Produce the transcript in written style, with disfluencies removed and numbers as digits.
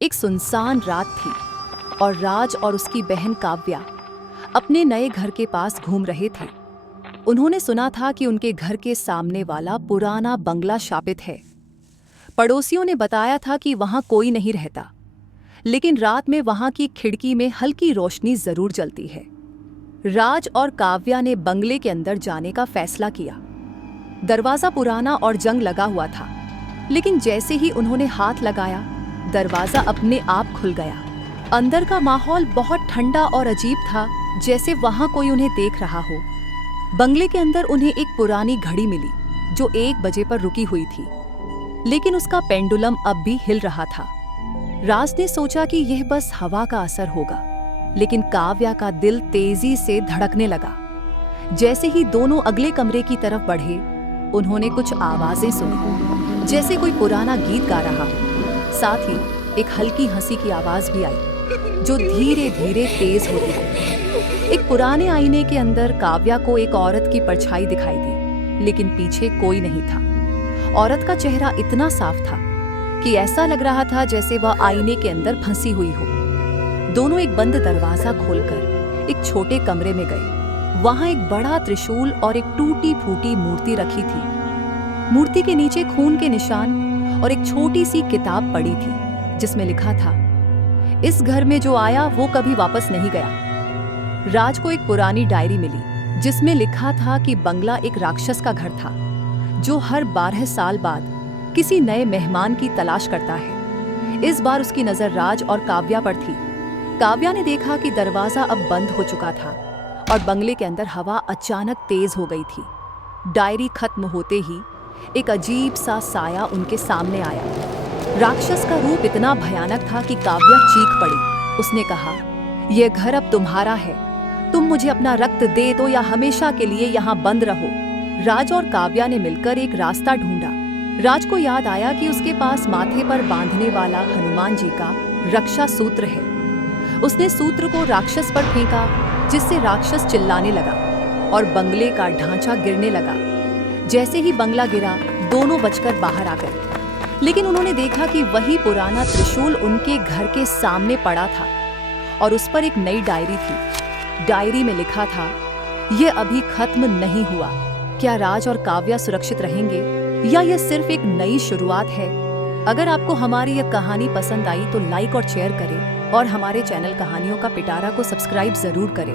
एक सुनसान रात थी और राज और उसकी बहन काव्या अपने नए घर के पास घूम रहे थे। उन्होंने सुना था कि उनके घर के सामने वाला पुराना बंगला शापित है। पड़ोसियों ने बताया था कि वहां कोई नहीं रहता, लेकिन रात में वहां की खिड़की में हल्की रोशनी जरूर जलती है। राज और काव्या ने बंगले के अंदर जाने का फैसला किया। दरवाजा पुराना और जंग लगा हुआ था, लेकिन जैसे ही उन्होंने हाथ लगाया, दरवाजा अपने आप खुल गया। अंदर का माहौल बहुत ठंडा और अजीब था, जैसे वहां कोई उन्हें देख रहा हो। बंगले के अंदर उन्हें एक पुरानी घड़ी मिली जो 1 बजे पर रुकी हुई थी, लेकिन उसका पेंडुलम अब भी हिल रहा था। राज ने सोचा कि यह बस हवा का असर होगा, लेकिन काव्या का दिल तेजी से धड़कने लगा। जैसे ही दोनों अगले कमरे की तरफ बढ़े, उन्होंने कुछ आवाजें सुनी, जैसे कोई पुराना गीत गा रहा हो। साथ ही एक हल्की हंसी की आवाज भी आई, जो धीरे धीरे तेज होती गई। एक पुराने आईने के अंदर काव्या को एक औरत की परछाई दिखाई दी, लेकिन पीछे कोई नहीं था। औरत का चेहरा इतना साफ था कि ऐसा लग रहा था जैसे वह आईने के अंदर फंसी हुई हो। दोनों एक बंद दरवाजा खोलकर एक छोटे कमरे में गए। वहां एक बड़ा त्रिशूल और एक टूटी फूटी मूर्ति रखी थी। मूर्ति के नीचे खून के निशान और एक छोटी सी किताब पड़ी थी, जिसमें लिखा था, इस घर में जो आया वो कभी वापस नहीं गया। राज को एक पुरानी डायरी मिली, जिसमें लिखा था कि बंगला एक राक्षस का घर था, जो हर 12 साल बाद किसी नए मेहमान की तलाश करता है। इस बार उसकी नजर राज और काव्या पर थी। काव्या ने देखा कि दरवाजा अब बंद हो चुका था और बंगले के अंदर हवा अचानक तेज हो गई थी। डायरी खत्म होते ही एक अजीब सा साया उनके सामने आया। राक्षस का रूप इतना भयानक था कि काव्या चीख पड़ी। उसने कहा, यह घर अब तुम्हारा है, तुम मुझे अपना रक्त दे दो या हमेशा के लिए यहाँ बंद रहो। राज और काव्या ने मिलकर एक रास्ता ढूंढा। राज को याद आया कि उसके पास माथे पर बांधने वाला हनुमान जी का रक्षा सूत्र है। उसने सूत्र को राक्षस पर फेंका, जिससे राक्षस चिल्लाने लगा और बंगले का ढांचा गिरने लगा। जैसे ही बंगला गिरा, दोनों बचकर बाहर आ गए, लेकिन उन्होंने देखा कि वही पुराना त्रिशूल उनके घर के सामने पड़ा था और उस पर एक नई डायरी थी। डायरी में लिखा था, यह अभी खत्म नहीं हुआ। क्या राज और काव्या सुरक्षित रहेंगे या यह सिर्फ एक नई शुरुआत है? अगर आपको हमारी यह कहानी पसंद आई तो लाइक और शेयर करें और हमारे चैनल कहानियों का पिटारा को सब्सक्राइब जरूर करें।